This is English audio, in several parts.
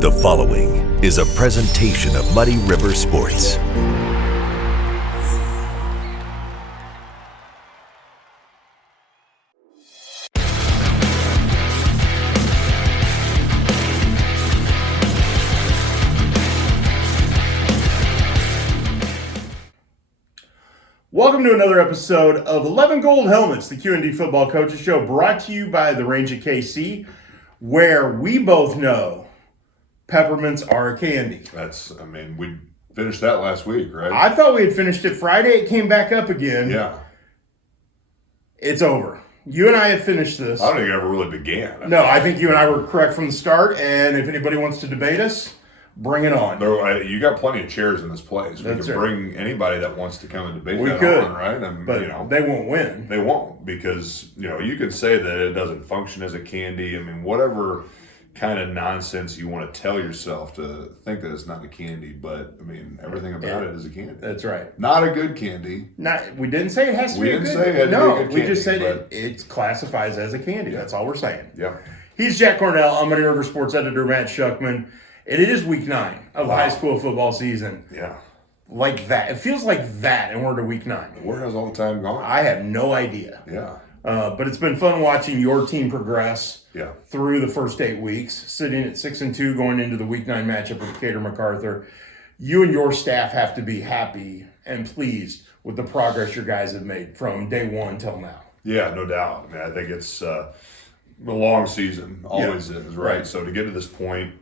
The following is a presentation of Muddy River Sports. Welcome to another episode of 11 Gold Helmets, the QND Football Coaches Show, brought to you by the Range of KC, where we both know peppermints are candy. We finished that last week, right? I thought we had finished it Friday. It came back up again. Yeah. It's over. You and I have finished this. I don't think it ever really began. I think you and I were correct from the start, and if anybody wants to debate us, bring it on. You got plenty of chairs in this place. We That's can right. bring anybody that wants to come and debate We that could, on, right? But they won't win. They won't, because, you could say that it doesn't function as a candy. whatever kind of nonsense you want to tell yourself to think that it's not a candy, but, everything about it is a candy. That's right. Not a good candy. We didn't say it has to be a good. We didn't say it had to be a good we just candy, said it classifies as a candy. That's all we're saying. Yeah. He's Jack Cornell. I'm Muddy River Sports editor Matt Schuckman. And it is week 9 of the high school football season. Yeah. Like that. It feels like that, and we're to week 9. Where has all the time gone? I have no idea. Yeah. But it's been fun watching your team progress through the first 8 weeks, sitting at 6-2 going into the week 9 matchup with Decatur MacArthur. You and your staff have to be happy and pleased with the progress your guys have made from day one till now. Yeah, no doubt. I think it's a long season, always is, right? So to get to this point,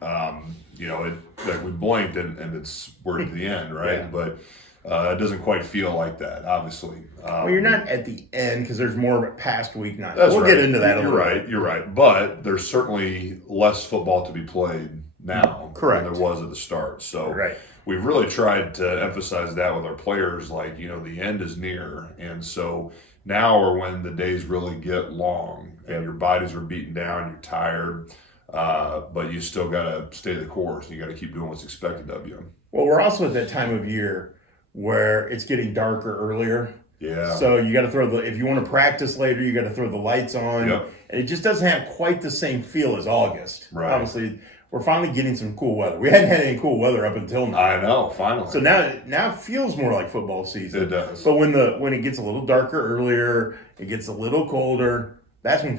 we blinked and we're at the end, right? Yeah. But it doesn't quite feel like that, obviously. Well, you're not at the end because there's more past week 9. We'll get into that a little bit. You're right. But there's certainly less football to be played now Correct. than there was at the start. So we've really tried to emphasize that with our players, the end is near. And so now are when the days really get long and your bodies are beaten down, you're tired, but you still got to stay the course. You got to keep doing what's expected of you. Well, we're also at that time of year where it's getting darker earlier. Yeah. So you got to if you want to practice later, you got to throw the lights on. Yep. And it just doesn't have quite the same feel as August. Right. Obviously, we're finally getting some cool weather. We hadn't had any cool weather up until now. I know, finally. So now it feels more like football season. It does. But when it gets a little darker earlier, it gets a little colder, that's when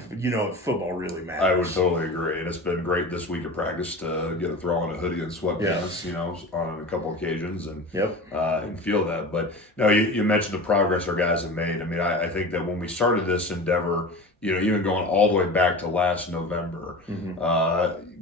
football really matters. I would totally agree. And it's been great this week of practice to get to throw on a hoodie and sweatpants, on a couple occasions and feel that. But no, you mentioned the progress our guys have made. I think that when we started this endeavor, even going all the way back to last November,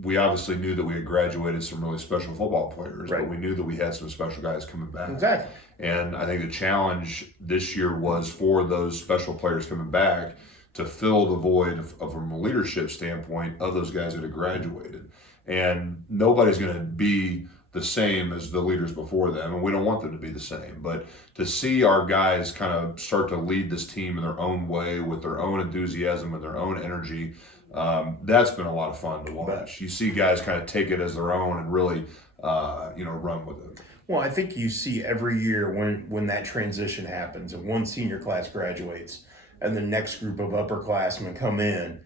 we obviously knew that we had graduated some really special football players, but we knew that we had some special guys coming back. Exactly. And I think the challenge this year was for those special players coming back to fill the void from a leadership standpoint of those guys that had graduated. And nobody's going to be the same as the leaders before them, and we don't want them to be the same. But to see our guys kind of start to lead this team in their own way with their own enthusiasm and their own energy, that's been a lot of fun to watch. You see guys kind of take it as their own and really, run with it. Well, I think you see every year when that transition happens and one senior class graduates and the next group of upperclassmen come in,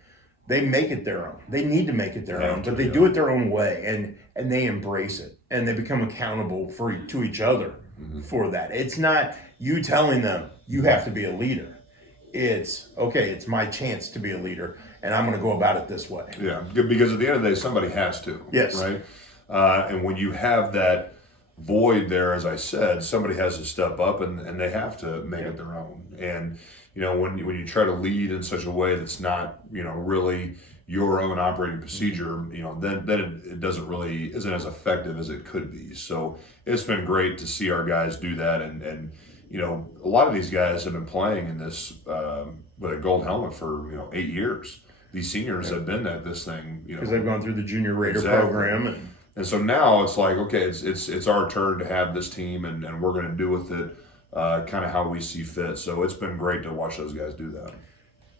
they make it their own. They need to make it their own, but they do it their own way, and they embrace it, and they become accountable to each other for that. It's not you telling them you have to be a leader. It's my chance to be a leader, and I'm going to go about it this way. Yeah, because at the end of the day, somebody has to. Yes. Right? And when you have that void there, as I said, somebody has to step up, and they have to make it their own. And when you try to lead in such a way that's not, really your own operating procedure, then it isn't as effective as it could be. So it's been great to see our guys do that. And a lot of these guys have been playing in this with a gold helmet for, 8 years. These seniors have been at this thing, because they've gone through the Junior Raider program. And so now it's like, okay, it's our turn to have this team, and we're going to do with it kind of how we see fit. So it's been great to watch those guys do that.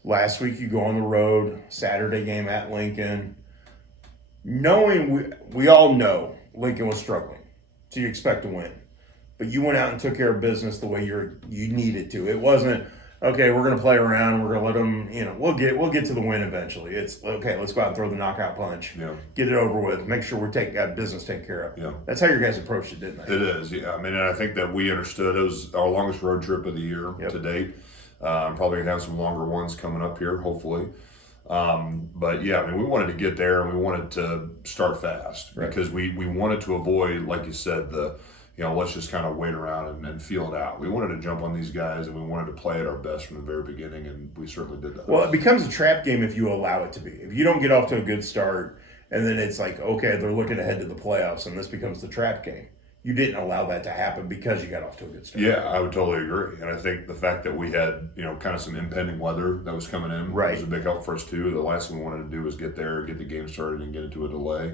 Last week you go on the road, Saturday game at Lincoln, knowing we all know Lincoln was struggling, so you expect to win. But you went out and took care of business the way you needed to. It wasn't, okay, we're going to play around. We're going to let them, we'll get to the win eventually. It's okay. Let's go out and throw the knockout punch. Yeah. Get it over with. Make sure got business taken care of. Yeah. That's how your guys approached it, didn't they? It is. Yeah. I mean, and I think that we understood it was our longest road trip of the year to date. Probably gonna have some longer ones coming up here, hopefully. But yeah, I mean, we wanted to get there and we wanted to start fast because we wanted to avoid, like you said, let's just kind of wait around and feel it out. We wanted to jump on these guys and we wanted to play at our best from the very beginning, and we certainly did that. Well, it becomes a trap game if you allow it to be. If you don't get off to a good start and then it's like, okay, they're looking ahead to the playoffs and this becomes the trap game. You didn't allow that to happen because you got off to a good start. Yeah, I would totally agree. And I think the fact that we had, kind of some impending weather that was coming in was a big help for us too. The last thing we wanted to do was get there, get the game started, and get into a delay.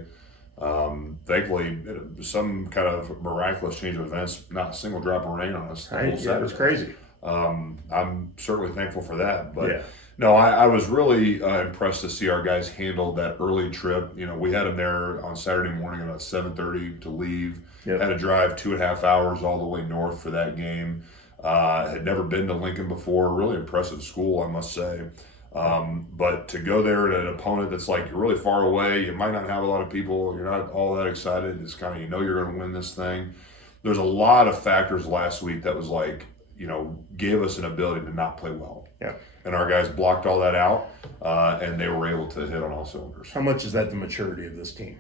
Thankfully, some kind of miraculous change of events, not a single drop of rain on us. It was crazy. I'm certainly thankful for that. But no, I was really impressed to see our guys handle that early trip. We had them there on Saturday morning about 7:30 to leave. Had to drive 2.5 hours all the way north for that game. Had never been to Lincoln before. Really impressive school, I must say. But to go there to an opponent that's like you're really far away, you might not have a lot of people, you're not all that excited. It's kind of you're going to win this thing. There's a lot of factors last week that was like gave us an ability to not play well. Yeah. And our guys blocked all that out, and they were able to hit on all cylinders. How much is that the maturity of this team?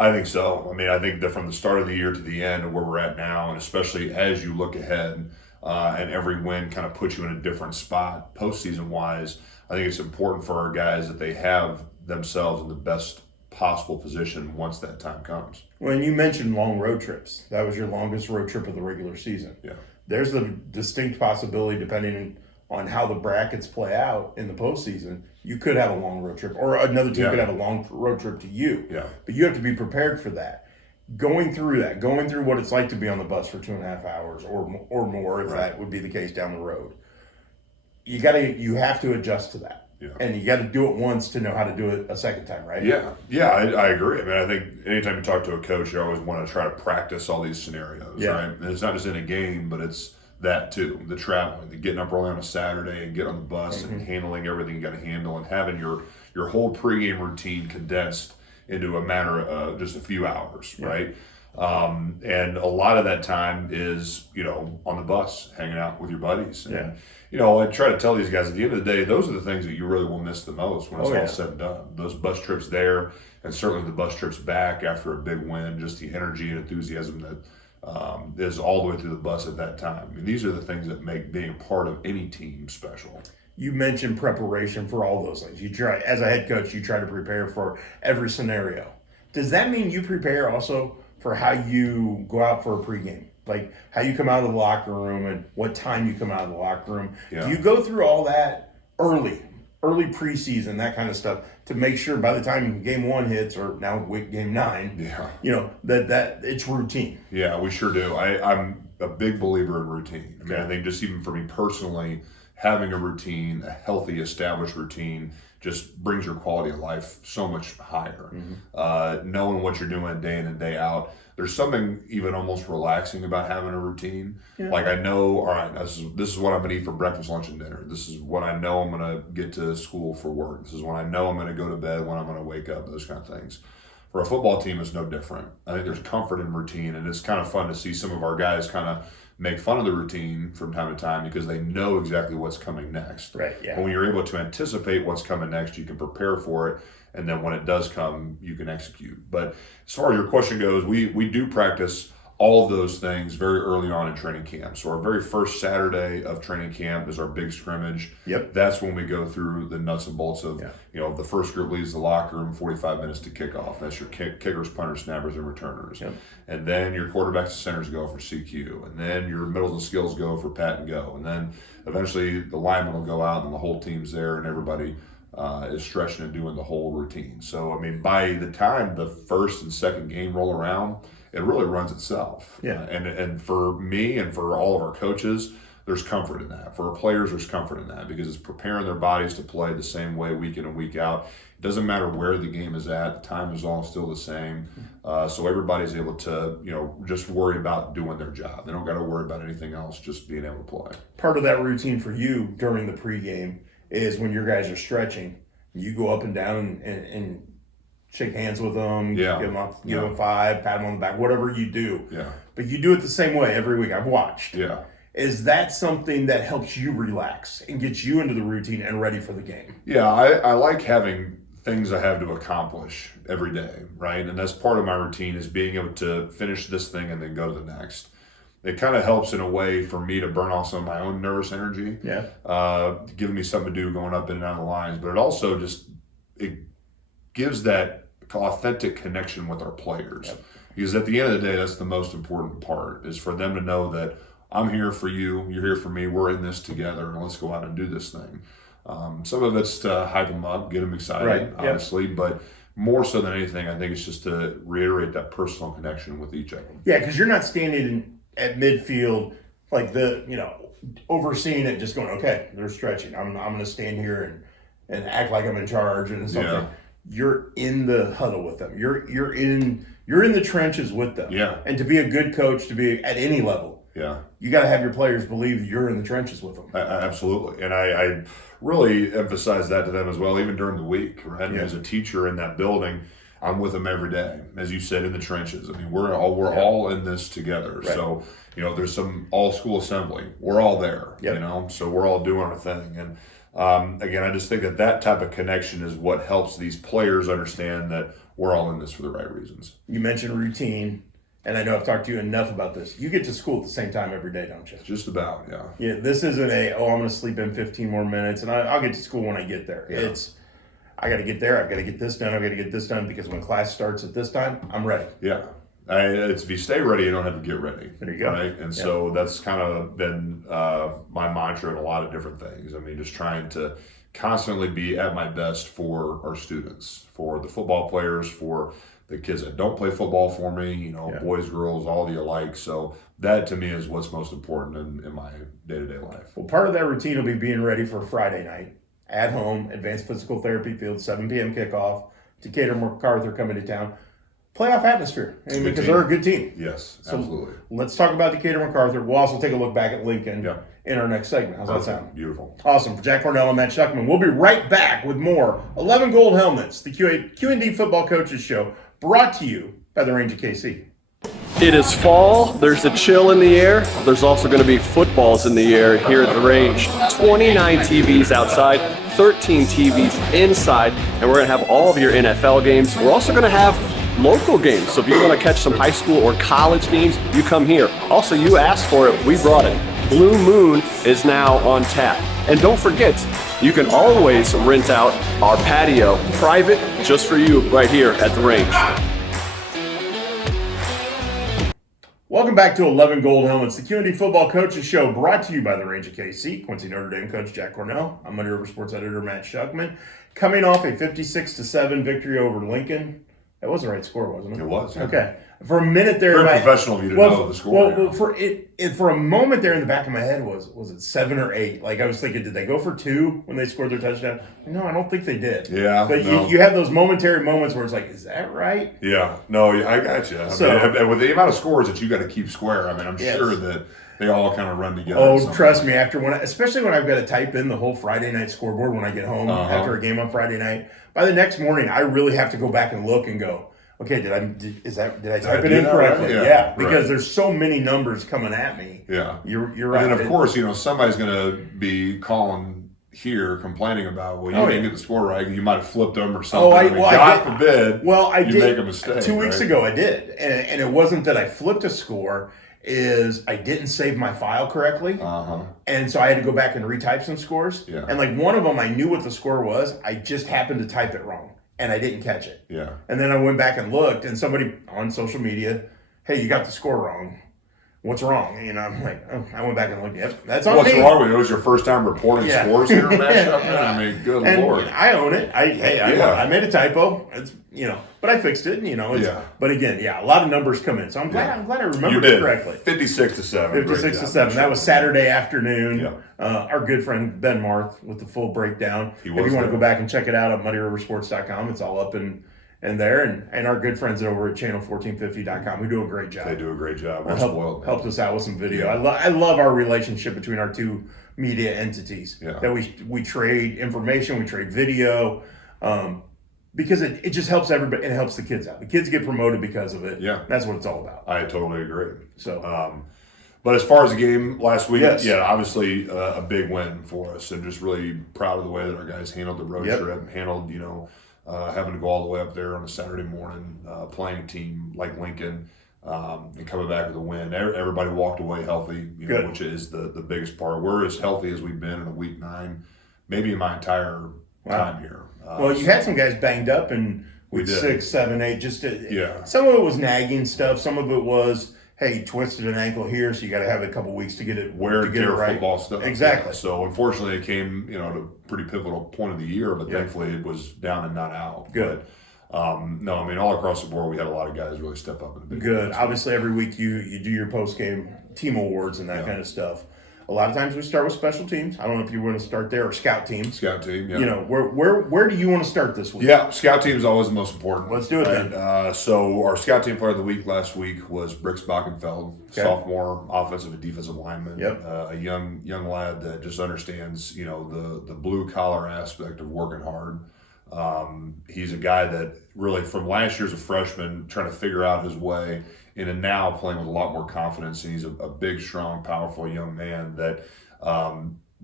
I think so. I mean, I think that from the start of the year to the end of where we're at now, and especially as you look ahead, and every win kind of puts you in a different spot postseason wise, I think it's important for our guys that they have themselves in the best possible position once that time comes. When you mentioned long road trips, that was your longest road trip of the regular season. Yeah. There's the distinct possibility, depending on how the brackets play out in the postseason, you could have a long road trip, or another team could have a long road trip to you. Yeah. But you have to be prepared for that. Going through what it's like to be on the bus for 2.5 hours or more, if that would be the case down the road. You have to adjust to that. Yeah. And you got to do it once to know how to do it a second time, right? Yeah, I agree. I mean, I think anytime you talk to a coach, you always want to try to practice all these scenarios, right? And it's not just in a game, but it's that too, the traveling, the getting up early on a Saturday and getting on the bus and handling everything you got to handle and having your whole pregame routine condensed into a matter of just a few hours, right? And a lot of that time is, on the bus, hanging out with your buddies. And, I try to tell these guys at the end of the day, those are the things that you really will miss the most when it's all said and done. Those bus trips there, and certainly the bus trips back after a big win, just the energy and enthusiasm that is all the way through the bus at that time. I mean, these are the things that make being a part of any team special. You mentioned preparation for all those things. You try, as a head coach, you try to prepare for every scenario. Does that mean you prepare also for how you go out for a pregame? Like how you come out of the locker room and what time you come out of the locker room? Yeah. Do you go through all that early preseason, that kind of stuff, to make sure by the time game 1 hits, or now game 9, that it's routine? Yeah, we sure do. I'm a big believer in routine. I mean, I think just even for me personally, having a routine, a healthy, established routine, just brings your quality of life so much higher. Knowing what you're doing day in and day out. There's something even almost relaxing about having a routine. Like I know, all right, this is what I'm going to eat for breakfast, lunch, and dinner. This is what I know I'm going to get to school for work. This is when I know I'm going to go to bed, when I'm going to wake up, those kind of things. For a football team, it's no different. I think there's comfort in routine, and it's kind of fun to see some of our guys kind of make fun of the routine from time to time because they know exactly what's coming next. Right, yeah. And when you're able to anticipate what's coming next, you can prepare for it, and then when it does come, you can execute. But as far as your question goes, we do practice all of those things very early on in training camp. So our very first Saturday of training camp is our big scrimmage. That's when we go through the nuts and bolts of, the first group leaves the locker room, 45 minutes to kick off. That's your kickers, punters, snappers, and returners. And then your quarterbacks and centers go for CQ. And then your middles and skills go for pat and go. And then eventually the linemen will go out and the whole team's there and everybody is stretching and doing the whole routine. So, I mean, by the time the first and second game roll around, it really runs itself. And for me and for all of our coaches, there's comfort in that. For our players, there's comfort in that because it's preparing their bodies to play the same way week in and week out. It doesn't matter where the game is at. The time is all still the same. So everybody's able to, just worry about doing their job. They don't got to worry about anything else, just being able to play. Part of that routine for you during the pregame is when your guys are stretching, you go up and down and shake hands with them, give them a five, pat them on the back, whatever you do. Yeah. But you do it the same way every week. I've watched. Yeah. Is that something that helps you relax and gets you into the routine and ready for the game? Yeah, I like having things I have to accomplish every day, right? And that's part of my routine is being able to finish this thing and then go to the next. It kind of helps in a way for me to burn off some of my own nervous energy. Yeah. Giving me something to do going up and down the lines, but it also it gives that authentic connection with our players. Yep. Because at the end of the day, that's the most important part, is for them to know that I'm here for you, you're here for me, we're in this together, and let's go out and do this thing. Some of it's to hype them up, get them excited, right. obviously, but more so than anything, I think it's just to reiterate that personal connection with each of them. Yeah, because you're not standing at midfield like overseeing it, just going, okay, they're stretching. I'm going to stand here and act like I'm in charge and something. Yeah. You're in the huddle with them. You're in the trenches with them. Yeah. And to be a good coach, to be at any level, you got to have your players believe you're in the trenches with them. Absolutely. And I really emphasize that to them as well, even during the week, right? Yeah. As a teacher in that building, I'm with them every day, as you said, in the trenches. I mean, we're all in this together. Right. So, there's some all-school assembly. We're all there, so we're all doing our thing. And again, I just think that type of connection is what helps these players understand that we're all in this for the right reasons. You mentioned routine, and I know I've talked to you enough about this. You get to school at the same time every day, don't you? Just about, yeah. Yeah, this isn't I'm going to sleep in 15 more minutes, and I'll get to school when I get there. Yeah. I got to get there. I've got to get this done. I've got to get this done because when class starts at this time, I'm ready. Yeah. It's if you stay ready, you don't have to get ready. There you go. Right? And so that's kind of been my mantra in a lot of different things. I mean, just trying to constantly be at my best for our students, for the football players, for the kids that don't play football for me, boys, girls, all the alike. So that to me is what's most important in my day-to-day life. Well, part of that routine will be being ready for Friday night at home, advanced physical therapy field, 7 p.m. kickoff, Decatur MacArthur coming to town. Playoff atmosphere, because they're a good team. Yes, so absolutely. Let's talk about Decatur MacArthur. We'll also take a look back at Lincoln in our next segment. How's that sound? Beautiful. Awesome. For Jack Cornell and Matt Schuckman, we'll be right back with more 11 Gold Helmets, the QND Football Coaches Show, brought to you by the Range of KC. It is fall, there's a chill in the air, there's also going to be footballs in the air here at the range. 29 TVs outside, 13 TVs inside, and we're going to have all of your NFL games. We're also going to have local games, so if you want to catch some high school or college games, you come here. Also, you asked for it, we brought it. Blue Moon is now on tap. And don't forget, you can always rent out our patio, private, just for you right here at the range. Welcome back to 11 Gold Helmets, the QND Football Coaches Show, brought to you by the Range of KC. Quincy Notre Dame coach Jack Cornell. I'm Muddy River Sports editor Matt Schuckman. Coming off a 56-7 victory over Lincoln. That was the right score, wasn't it? It was. Yeah. Okay. For a minute there, very professional of you to know the score. Well, for a moment there in the back of my head, was it 7 or 8? Like I was thinking, did they go for 2 when they scored their touchdown? No, I don't think they did. Yeah, but you have those momentary moments where it's like, is that right? Yeah, no, I got you. I mean, with the amount of scores that you got to keep square, I mean, I'm sure that they all kind of run together. Oh, trust me, especially when I've got to type in the whole Friday night scoreboard when I get home after a game on Friday night. By the next morning, I really have to go back and look and go, okay, did I type it in correctly? Right? Yeah, because there's so many numbers coming at me. Yeah, you're right. And then of course, somebody's going to be calling here complaining about, well, you didn't get the score right. You might have flipped them or something. God forbid. Well, I did make a mistake. 2 weeks ago, I did, and it wasn't that I flipped a score. Is I didn't save my file correctly, and so I had to go back and retype some scores. Yeah. And like one of them, I knew what the score was. I just happened to type it wrong. And I didn't catch it. Yeah. And then I went back and looked, and somebody on social media, hey, you got the score wrong. what's wrong? You know, I'm like, oh, I went back and looked, yep, that's on What's me. wrong with you? It was your first time reporting Yeah. scores here, Matt Schuckman? I mean, good And Lord. I own it. Yeah. I made a typo. It's, but I fixed it. Yeah. But again, a lot of numbers come in. So I'm glad I You remembered did. it correctly. 56-7. 56 to 7. That was Saturday afternoon. Yeah. Our good friend Ben Marth with the full breakdown. He If was you want to there. go back and check it out at muddyriversports.com, it's all up in there. And our good friends over at channel1450.com who do a great job. They do a great job. We're spoiled. Helped us out with some video. I love our relationship between our two media entities. Yeah. That we trade information, we trade video, because it just helps everybody. It helps the kids out. The kids get promoted because of it. Yeah. That's what it's all about. I totally agree. So, But as far as the game last week, Yes. obviously a big win for us, and just really proud of the way that our guys handled the road Yep. trip, handled having to go all the way up there on a Saturday morning, playing a team like Lincoln, and coming back with a win. Everybody walked away healthy, Good. which is the biggest part. We're as healthy as we've been in a week 9, maybe in my entire time here. well, you had some guys banged up in week did. 6, 7, 8. Yeah. Some of it was nagging stuff. Some of it was, hey, twisted an ankle here, so you got to have a couple weeks to get it Wear to and get it tear right. football stuff. Exactly. Yeah. So unfortunately, it came to a pretty pivotal point of the year, but thankfully it was down and not out. Good. But, no, I mean all across the board, we had a lot of guys really step up in the big Good. games. Obviously, every week you do your post game team awards and that kind of stuff. A lot of times we start with special teams. I don't know if you want to start there or scout teams. Scout team, yeah. Where do you want to start this week? Yeah, scout team is always the most important. Let's do it then. So our scout team player of the week last week was Brix Bockenfeld, Okay. sophomore offensive and defensive lineman. Yep. A young lad that just understands the blue collar aspect of working hard. He's a guy that really from last year as a freshman trying to figure out his way and now playing with a lot more confidence, and he's a big, strong, powerful young man that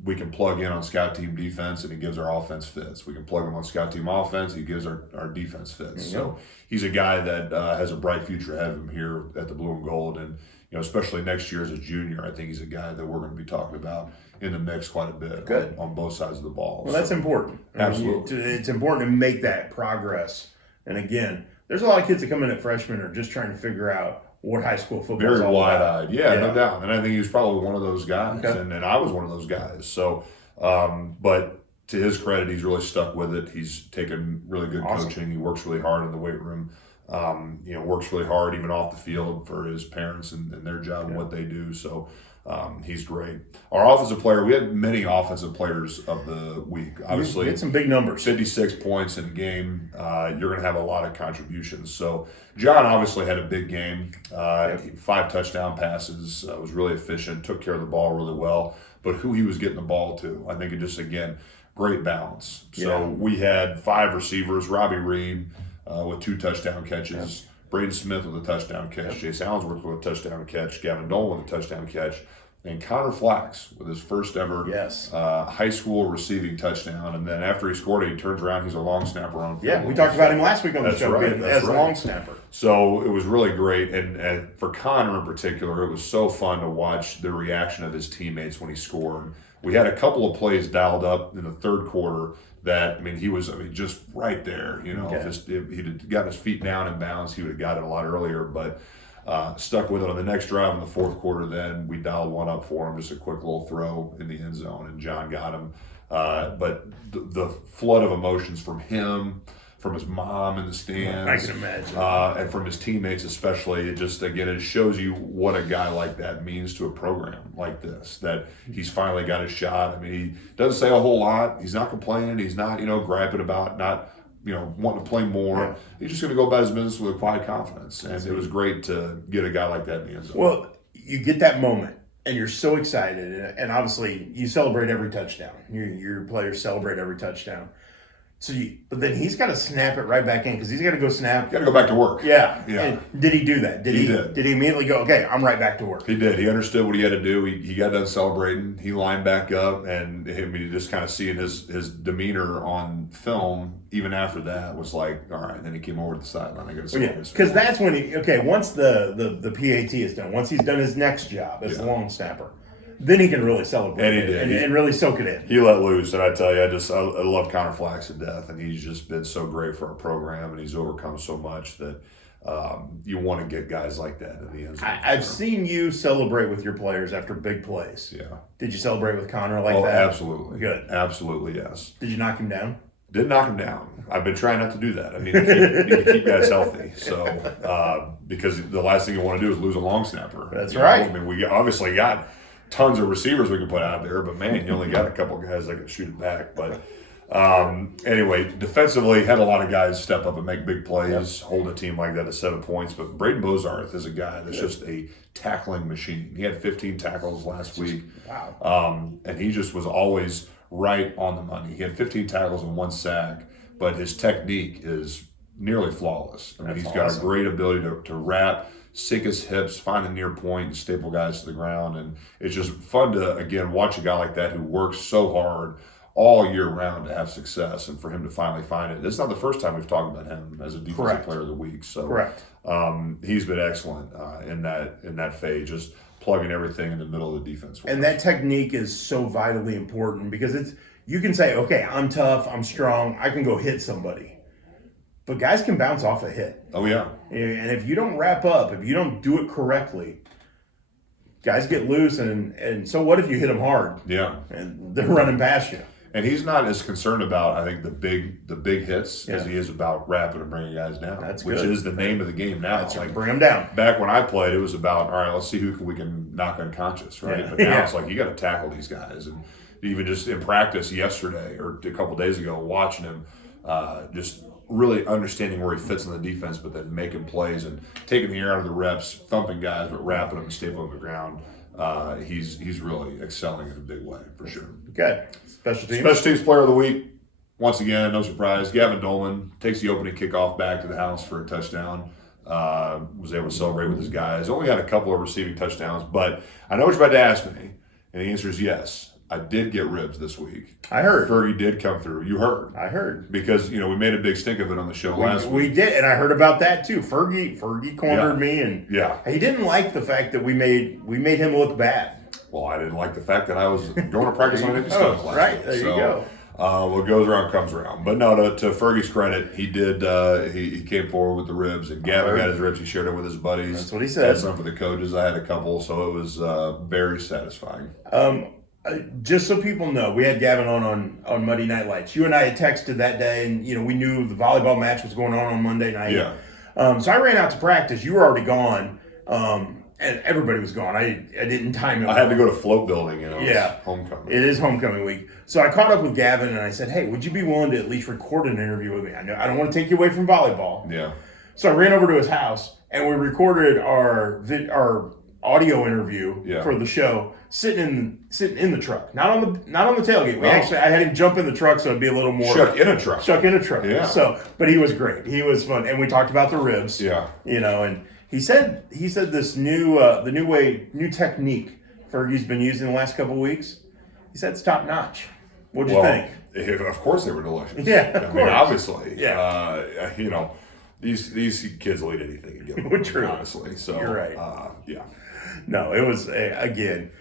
we can plug in on scout team defense and he gives our offense fits. We can plug him on scout team offense, he gives our defense fits. So he's a guy that has a bright future ahead of him here at the Blue and Gold, and especially next year as a junior, I think he's a guy that we're going to be talking about in the mix quite a bit. Good. On both sides of the ball. Well, that's important. Absolutely. It's important to make that progress. And again, there's a lot of kids that come in at freshmen are just trying to figure out what high school football is Very all wide-eyed, about. yeah, no doubt. And I think he was probably one of those guys, Okay. and I was one of those guys. So, but to his credit, he's really stuck with it. He's taken really good Awesome. coaching. He works really hard in the weight room. Works really hard even off the field for his parents and their job and what they do. So he's great. Our offensive player, we had many offensive players of the week. Obviously, You hit some big numbers. 56 points in a game, you're going to have a lot of contributions. So John obviously had a big game, 5 touchdown passes, was really efficient, took care of the ball really well. But who he was getting the ball to, I think it just, again, great balance. So we had 5 receivers, Robbie Reed with 2 touchdown catches, Braden Smith with a touchdown catch, Jace Allensworth with a touchdown catch, Gavin Dolan with a touchdown catch, and Connor Flax with his first ever high school receiving touchdown. And then after he scored it, he turns around, he's a long snapper on field. Yeah, we talked about him last week on the That's show right, as that's a right. long snapper. So it was really great. And for Connor in particular, it was so fun to watch the reaction of his teammates when he scored. We had a couple of plays dialed up in the third quarter that, he was just right there. If he'd have got his feet down in bounds, he would have got it a lot earlier. But stuck with it on the next drive in the fourth quarter. Then we dialed one up for him, just a quick little throw in the end zone, and John got him. But the flood of emotions from him, from his mom in the stands, I can imagine, and from his teammates especially, it just it shows you what a guy like that means to a program like this. That he's finally got his shot. He doesn't say a whole lot. He's not complaining. He's not griping about not wanting to play more. Yeah. He's just going to go about his business with a quiet confidence. And it was great to get a guy like that in the end zone. Well, you get that moment, and you're so excited. And obviously, you celebrate every touchdown. Your players celebrate every touchdown. But then he's got to snap it right back in because he's got to go snap. Got to go back to work. Yeah. Yeah. And did he do that? He did. Did he immediately go, okay, I'm right back to work? He did. He understood what he had to do. He got done celebrating. He lined back up, and you just kind of seeing his demeanor on film, even after that, was like, all right. And then he came over to the sideline. I got to celebrate. Because that's when once the PAT is done, once he's done his next job as the long snapper, then he can really celebrate And he did. and really soak it in. He let loose, and I tell you, I love Connor Flax to death, and he's just been so great for our program, and he's overcome so much that you want to get guys like that in the end zone. I've seen you celebrate with your players after big plays. Yeah. Did you celebrate with Connor like Oh, that? absolutely. Good. Absolutely, yes. Did you knock him down? Did knock him down. I've been trying not to do that. I need to keep guys healthy. So, because the last thing you want to do is lose a long snapper. That's right. I mean, we obviously got tons of receivers we can put out there, but man, you only got a couple guys that can shoot it back. But anyway, defensively, had a lot of guys step up and make big plays, hold a team like that to 7 points. But Braden Bozarth is a guy that's just a tackling machine. He had 15 tackles last week. Wow. And he just was always right on the money. He had 15 tackles and 1 sack, but his technique is nearly flawless. I mean, he's got a great ability to wrap, sink his hips, find a near point, and staple guys to the ground. And it's just fun to, again, watch a guy like that who works so hard all year round to have success, and for him to finally find it. This is not the first time we've talked about him as a defensive player of the week. So he's been excellent in that phase, just plugging everything in the middle of the defense. And that technique is so vitally important because you can say, okay, I'm tough, I'm strong, I can go hit somebody. But guys can bounce off a hit. Oh, yeah. And if you don't wrap up, if you don't do it correctly, guys get loose. And so what if you hit them hard? Yeah. And they're running past you. And he's not as concerned about, I think, the big hits as he is about wrapping and bringing guys down. Which is the name of the game now. That's like bring them down. Back when I played, it was about, all right, let's see who we can knock unconscious, right? Yeah. But now it's like you got to tackle these guys. And even just in practice yesterday or a couple days ago, watching him, just really understanding where he fits in the defense, but then making plays and taking the air out of the reps, thumping guys, but wrapping them and stapling them to the ground. He's really excelling in a big way for sure. Okay. Special teams player of the week. Once again, no surprise. Gavin Dolman takes the opening kickoff back to the house for a touchdown. Was able to celebrate with his guys. Only had a couple of receiving touchdowns, but I know what you're about to ask me, and the answer is yes. I did get ribs this week. I heard. Fergie did come through. You heard. I heard. Because, we made a big stink of it on the show last week. We did, and I heard about that too. Fergie cornered me, and he didn't like the fact that we made him look bad. Well, I didn't like the fact that I was going to practice on empty stomach last week. There you go. What goes around comes around. But no, to Fergie's credit, he did. He came forward with the ribs, and Gavin got his ribs. He shared it with his buddies. That's what he said. Had some for the coaches. I had a couple, so it was very satisfying. Just so people know, we had Gavin on Monday Night Lights. You and I had texted that day, and we knew the volleyball match was going on Monday night. Yeah. So I ran out to practice. You were already gone. And everybody was gone. I didn't time it. I had to go to float building, Yeah. Homecoming. It is homecoming week. So I caught up with Gavin and I said, hey, would you be willing to at least record an interview with me? I know I don't want to take you away from volleyball. Yeah. So I ran over to his house and we recorded our audio interview for the show sitting in the truck. Not on the tailgate. I had him jump in the truck so it'd be a little more Shuck in a truck. Shuck in a truck. Yeah. So but he was great. He was fun. And we talked about the ribs. Yeah. And He said this new technique Fergie's been using the last couple of weeks. He said it's top notch. What'd you think? Of course they were delicious. Yeah, I mean, obviously. Yeah. These kids will eat anything and get them. True. Honestly, so you're right. Yeah. No, it was again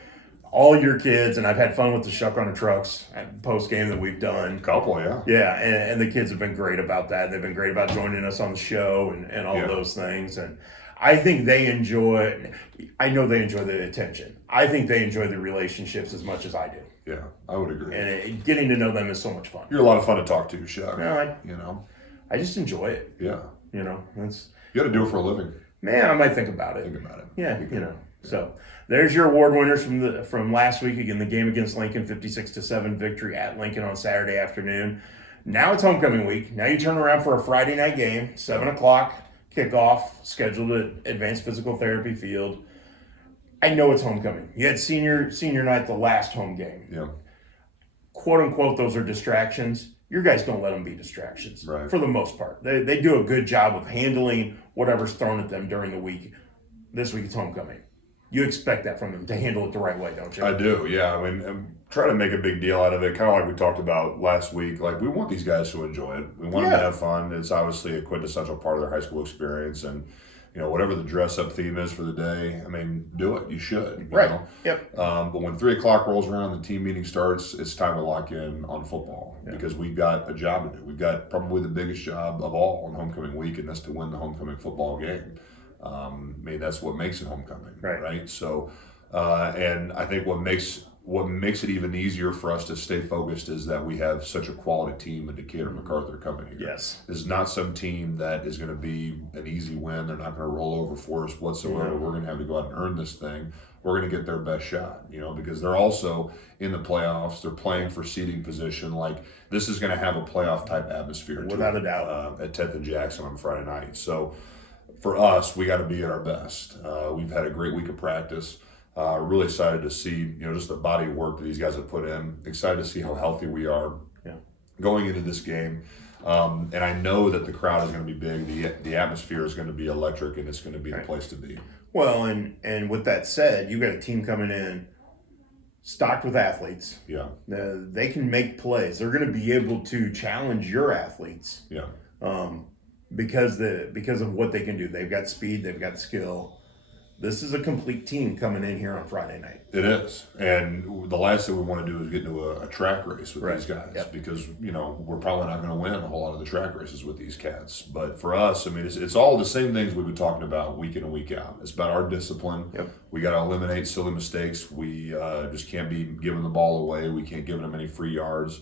all your kids, and I've had fun with the Shuck on the Trucks post game that we've done. Couple, yeah. Yeah, and the kids have been great about that. They've been great about joining us on the show and all those things. And I think they enjoy. I know they enjoy the attention. I think they enjoy the relationships as much as I do. Yeah, I would agree. And getting to know them is so much fun. You're a lot of fun to talk to, Shuck. No, I just enjoy it. Yeah. You got to do it for a living. Man, I might think about it. Yeah, So there's your award winners from last week. Again, the game against Lincoln, 56-7 victory at Lincoln on Saturday afternoon. Now it's homecoming week. Now you turn around for a Friday night game, 7:00 kickoff, scheduled at Advanced Physical Therapy Field. I know it's homecoming. You had senior night, the last home game. Yeah. Quote unquote, those are distractions. Your guys don't let them be distractions, right? For the most part. They do a good job of handling whatever's thrown at them during the week. This week it's homecoming. You expect that from them to handle it the right way, don't you? I do, yeah. I mean, I'm trying to make a big deal out of it, kind of like we talked about last week. Like, we want these guys to enjoy it. We want them to have fun. It's obviously a quintessential part of their high school experience, and whatever the dress up theme is for the day, I mean, do it. You should. You Right. know? Yep. But when 3 o'clock rolls around, the team meeting starts, it's time to lock in on football because we've got a job to do. We've got probably the biggest job of all on homecoming week, and that's to win the homecoming football game. I mean, that's what makes it homecoming, right? So, and I think what makes it even easier for us to stay focused is that we have such a quality team in Decatur MacArthur coming here. Yes. This is not some team that is going to be an easy win. They're not going to roll over for us whatsoever. Yeah. We're going to have to go out and earn this thing. We're going to get their best shot, because they're also in the playoffs. They're playing for seeding position. Like, this is going to have a playoff type atmosphere to Without it, a doubt. at 10th and Jackson on Friday night. So for us, we got to be at our best. We've had a great week of practice. Really excited to see, just the body of work that these guys have put in. Excited to see how healthy we are going into this game. And I know that the crowd is going to be big. The atmosphere is going to be electric, and it's going to be the place to be. Well, and with that said, you've got a team coming in stocked with athletes. Yeah. They can make plays. They're going to be able to challenge your athletes. Yeah. Because of what they can do. They've got speed. They've got skill. This is a complete team coming in here on Friday night. It is. And the last thing we want to do is get into a track race with these guys because, we're probably not going to win a whole lot of the track races with these cats. But for us, I mean, it's all the same things we've been talking about week in and week out. It's about our discipline. Yep. We got to eliminate silly mistakes. We just can't be giving the ball away. We can't give them any free yards.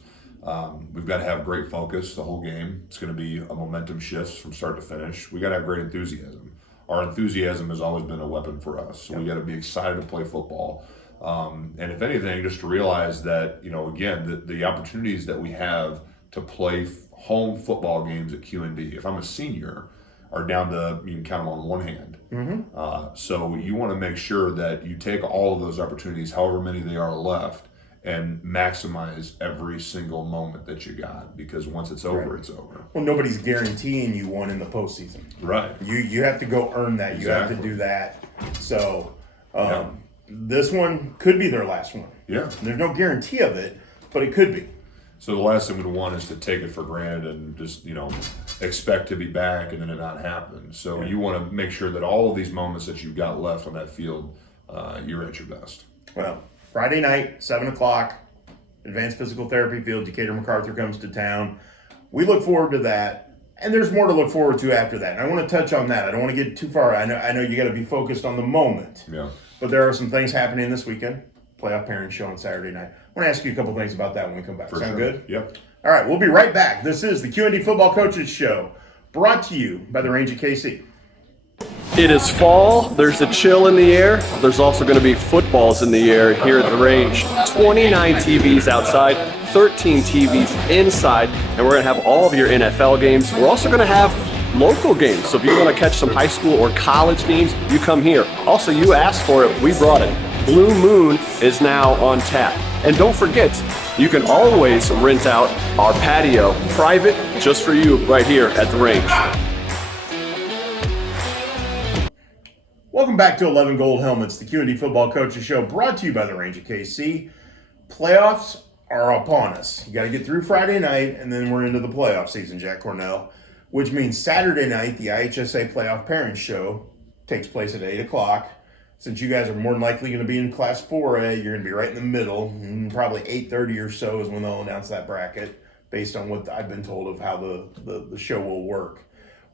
We've got to have great focus the whole game. It's going to be a momentum shift from start to finish. We got to have great enthusiasm. Our enthusiasm has always been a weapon for us. So we got to be excited to play football. And if anything, just to realize that, again, the opportunities that we have to play home football games at QND, if I'm a senior, are down to, you can count them on one hand. Mm-hmm. So you want to make sure that you take all of those opportunities, however many they are left, and maximize every single moment that you got, because once it's over, it's over. Well, nobody's guaranteeing you one in the postseason. Right. You have to go earn that. Exactly. You have to do that. So this one could be their last one. Yeah. There's no guarantee of it, but it could be. So the last thing we'd want is to take it for granted and just, expect to be back and then it not happen. So you want to make sure that all of these moments that you've got left on that field, you're at your best. Well, Friday night, 7 o'clock, Advanced Physical Therapy Field, Decatur MacArthur comes to town. We look forward to that, and there's more to look forward to after that. And I want to touch on that. I don't want to get too far. I know you got to be focused on the moment. Yeah. But there are some things happening this weekend. Playoff Pairings Show on Saturday night. I want to ask you a couple things about that when we come back. Sound good? Yep. All right, we'll be right back. This is the QND Football Coaches Show, brought to you by the Range of KC. It is fall, there's a chill in the air, there's also going to be footballs in the air here at the range. 29 TVs outside, 13 TVs inside, and we're going to have all of your NFL games. We're also going to have local games, so if you want to catch some high school or college games, you come here. Also, you asked for it, we brought it. Blue Moon is now on tap. And don't forget, you can always rent out our patio, private, just for you right here at the range. Welcome back to 11 Gold Helmets, the QND Football Coaches Show, brought to you by the Range of KC. Playoffs are upon us. You got to get through Friday night, and then we're into the playoff season, Jack Cornell, which means Saturday night, the IHSA Playoff Parents Show takes place at 8 o'clock. Since you guys are more than likely going to be in Class 4A, you're going to be right in the middle, and probably 8:30 or so is when they'll announce that bracket, based on what I've been told of how the show will work.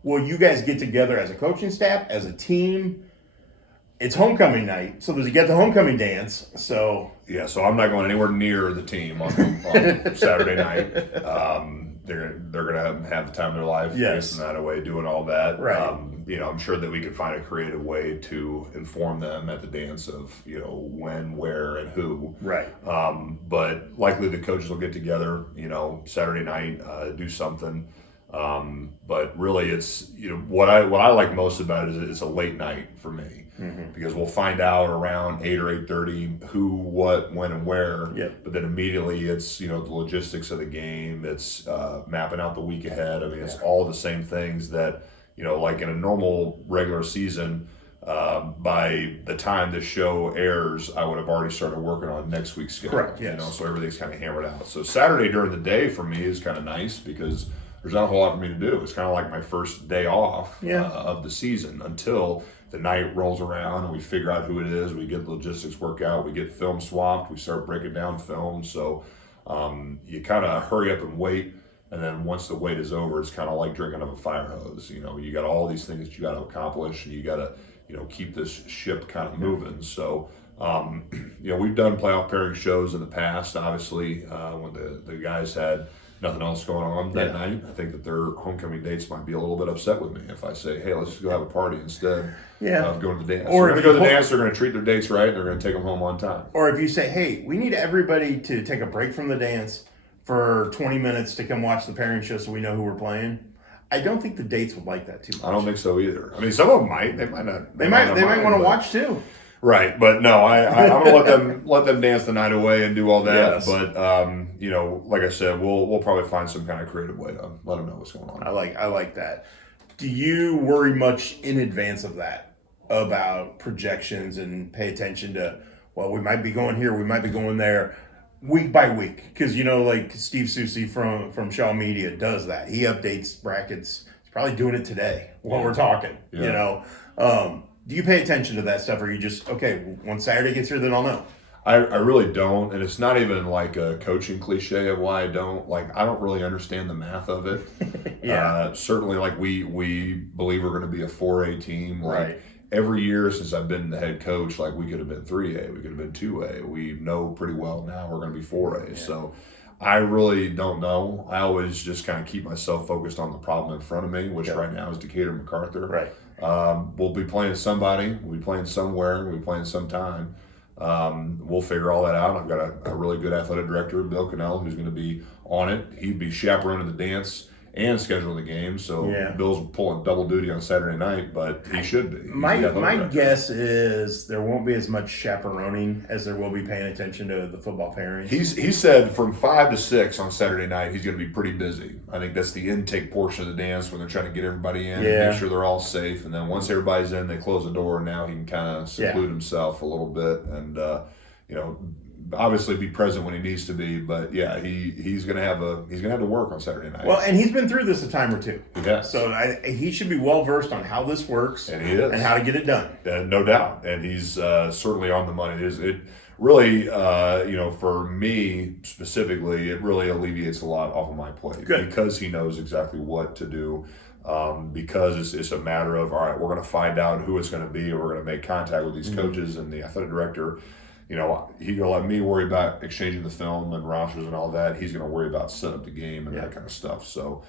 Will you guys get together as a coaching staff, as a team? It's homecoming night, so you get the homecoming dance. So I'm not going anywhere near the team on Saturday night. They're gonna have the time of their life, facing that away, doing all that. Right. I'm sure that we could find a creative way to inform them at the dance of when, where, and who. Right. But likely the coaches will get together, Saturday night, do something. But really, it's what I like most about it is it's a late night for me. Mm-hmm. Because we'll find out around 8 or 8:30 who, what, when, and where. Yep. But then immediately it's the logistics of the game. It's mapping out the week ahead. I mean, it's all the same things that like in a normal regular season. By the time the show airs, I would have already started working on next week's schedule. Correct. Yes. So everything's kind of hammered out. So Saturday during the day for me is kind of nice because there's not a whole lot for me to do. It's kind of like my first day off of the season until the night rolls around and we figure out who it is. We get the logistics worked out. We get film swapped. We start breaking down film. So you kind of hurry up and wait. And then once the wait is over, it's kind of like drinking out of a fire hose. You know, you got all these things that you got to accomplish, and you got to, keep this ship kind of moving. So, we've done playoff pairing shows in the past. Obviously, when the guys had nothing else going on that night, I think that their homecoming dates might be a little bit upset with me if I say, hey, let's just go have a party instead of going to the dance. Or if they go to the dance, they're going to treat their dates right, and they're going to take them home on time. Or if you say, hey, we need everybody to take a break from the dance for 20 minutes to come watch the pairing show so we know who we're playing. I don't think the dates would like that too much. I don't think so either. I mean, some of them might. They might not. They might want to watch too. Right, but no, I'm gonna let them dance the night away and do all that. Yes. But like I said, we'll probably find some kind of creative way to let them know what's going on. I like that. Do you worry much in advance of that about projections and pay attention to? Well, we might be going here, we might be going there. Week by week, because like Steve Susie from Shaw Media does that. He updates brackets. He's probably doing it today while we're talking. Yeah. Do you pay attention to that stuff, or are you just once Saturday gets here, then I'll know? I really don't, and it's not even like a coaching cliche of why I don't. Like, I don't really understand the math of it. Certainly, like we believe we're going to be a 4A team. Right. Every year since I've been the head coach, like we could have been 3A, we could have been 2A. We know pretty well now we're going to be 4A. Yeah. So I really don't know. I always just kind of keep myself focused on the problem in front of me, which right now is Decatur MacArthur. Right. We'll be playing somebody. We'll be playing somewhere. We'll be playing sometime. We'll figure all that out. I've got a really good athletic director, Bill Cornell, who's going to be on it. He'd be chaperoning the dance and scheduling the game. So Bill's pulling double duty on Saturday night, but he should be. My guess is there won't be as much chaperoning as there will be paying attention to the football pairings. He said from 5 to 6 on Saturday night, he's going to be pretty busy. I think that's the intake portion of the dance when they're trying to get everybody in and make sure they're all safe. And then once everybody's in, they close the door, and now he can kind of seclude himself a little bit and, obviously be present when he needs to be, but he's gonna have to work on Saturday night. Well, and he's been through this a time or two. Yeah. So he should be well versed on how this works, and he is, and how to get it done. No doubt, and he's certainly on the money. It really, for me specifically, it really alleviates a lot off of my plate because he knows exactly what to do. Because it's a matter of, all right, we're going to find out who it's going to be, and we're going to make contact with these coaches and the athletic director. He's going to let me worry about exchanging the film and rosters and all that. He's going to worry about setting up the game and that kind of stuff. So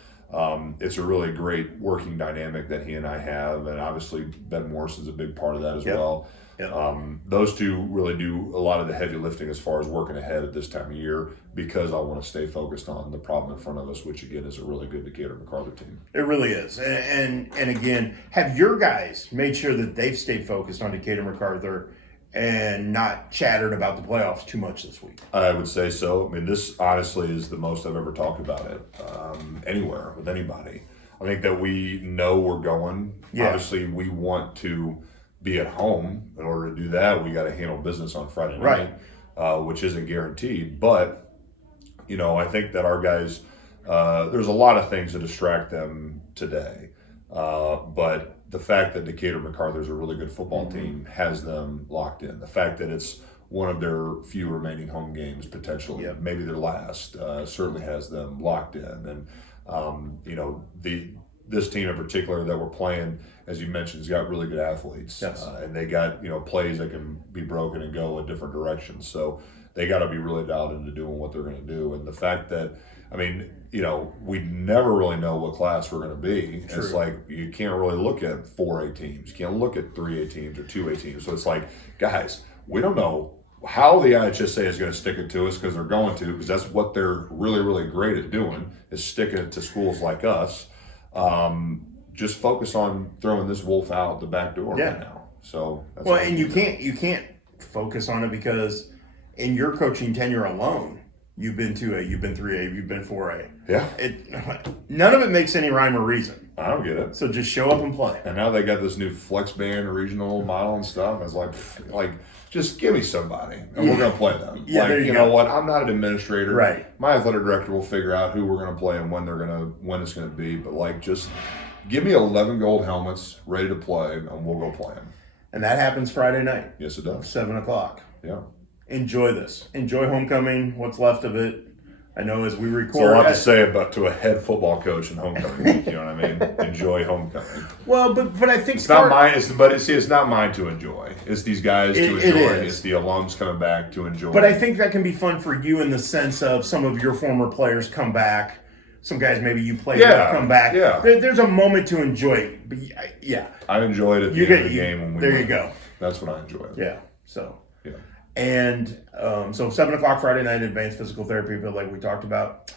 it's a really great working dynamic that he and I have. And obviously Ben Morrison's a big part of that as well. Yep. Those two really do a lot of the heavy lifting as far as working ahead at this time of year, because I want to stay focused on the problem in front of us, which again is a really good Decatur MacArthur team. It really is. And again, have your guys made sure that they've stayed focused on Decatur MacArthur and not chattered about the playoffs too much this week? I would say so. I mean, this honestly is the most I've ever talked about it anywhere with anybody. I think that we know we're going. Yeah. Obviously, we want to be at home. In order to do that, we got to handle business on Friday night, which isn't guaranteed. But, I think that our guys, there's a lot of things that distract them today. But the fact that Decatur MacArthur is a really good football team has them locked in. The fact that it's one of their few remaining home games, potentially, maybe their last, certainly has them locked in. And, this team in particular that we're playing, as you mentioned, has got really good athletes. Yes. And they got, plays that can be broken and go in different directions. So they got to be really dialed into doing what they're going to do. And the fact that, we never really know what class we're going to be. True. It's like you can't really look at 4A teams. You can't look at 3A teams or 2A teams. So it's like, guys, we don't know how the IHSA is going to stick it to us, because they're going to, because that's what they're really, really great at doing, is sticking it to schools like us. Just focus on throwing this wolf out the back door right now. So that's and you can't focus on it, because in your coaching tenure alone, You've been 2A, you've been 3A, you've been 4A. Yeah. None of it makes any rhyme or reason. I don't get it. So just show up and play. And now they got this new flex band regional model and stuff. It's like just give me somebody and we're going to play them. Yeah, like, there you know go. what? I'm not an administrator. Right. My athletic director will figure out who we're going to play and when it's going to be. But like, just give me 11 gold helmets ready to play and we'll go play them. And that happens Friday night. Yes, it does. 7 o'clock. Yeah. Enjoy this. Enjoy homecoming, what's left of it. I know as we record. It's a lot to say about to a head football coach in homecoming week. You know what I mean? Enjoy homecoming. Well, but I think it's not mine. It's not mine to enjoy. It's these guys to enjoy. It's the alums coming back to enjoy. But I think that can be fun for you in the sense of some of your former players come back. Some guys maybe you played with come back. Yeah. There's a moment to enjoy it. But yeah. I enjoyed it at the end of the game when we there won. you go. That's what I enjoyed. Yeah. So. Yeah. And so 7 o'clock Friday night, advanced physical therapy, but like we talked about,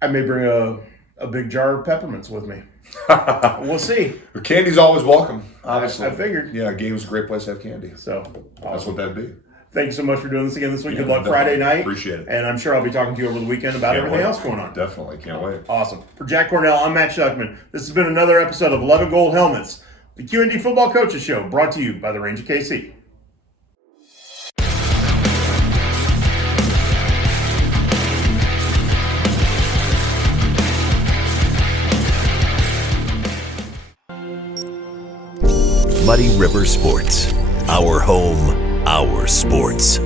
I may bring a big jar of peppermints with me. We'll see. Candy's always welcome, obviously. I figured. Yeah, a game's a great place to have candy. So That's awesome. what that'd be. Thank you so much for doing this again this week. Yeah, Good luck definitely. Friday night. Appreciate it. And I'm sure I'll be talking to you over the weekend about everything else going on. Definitely. Can't wait. Awesome. For Jack Cornell, I'm Matt Schuckman. This has been another episode of 11 Gold Helmets, the QND Football Coaches Show, brought to you by the Range of KC. Muddy River Sports. Our home, our sports.